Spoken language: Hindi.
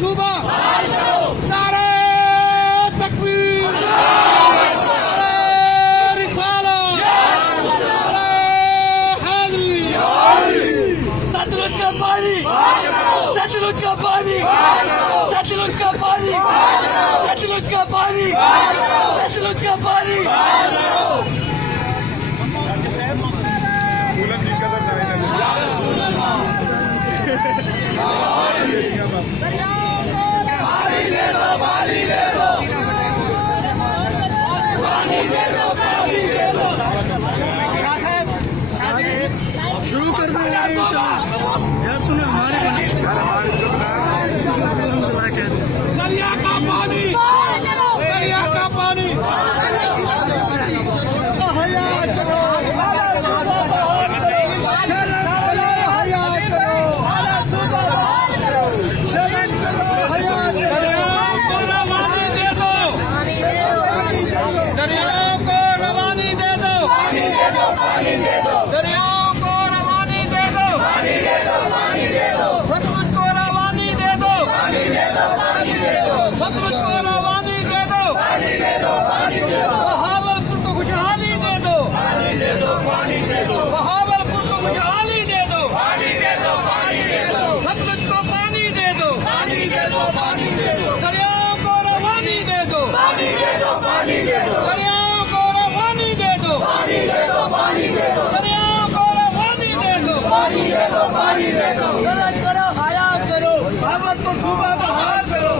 सूबा नारे तकबीर नारे रिसालत नारे हैदरी सतलुज का पानी सतलुज का पानी सतलुज का पानी सतलुज का पानी सतलुज का पानी शुरू कर दो यार सुनो हमारे दरिया का पानी दरिया का पानी दरियाओं को रवानी दे दो दरियाओं को रवानी दे दो सतलुज को रवानी दे दो सतलुज को रवानी दे दो बहावलपुर को खुशहाली दे दो बहावलपुर को खुशहाली दे दो सतलुज को पानी दे दो दरियाओं को रवानी दे दो दरियाओं को रवानी दे दो दरियाओं को रवानी दे दो